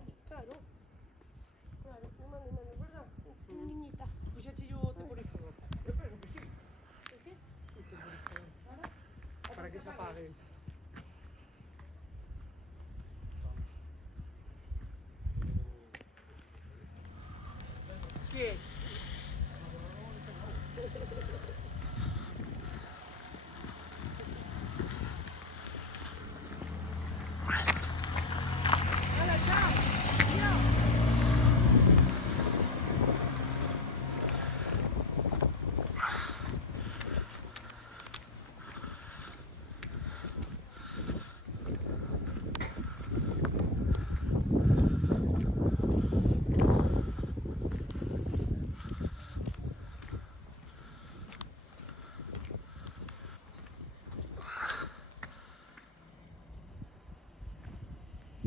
apagamos. Claro. Claro, me manda, ¿verdad? Niñita. Pues ya yo temporizador. Espera, que sí. ¿De qué? El temporizador. Para que se apaguen.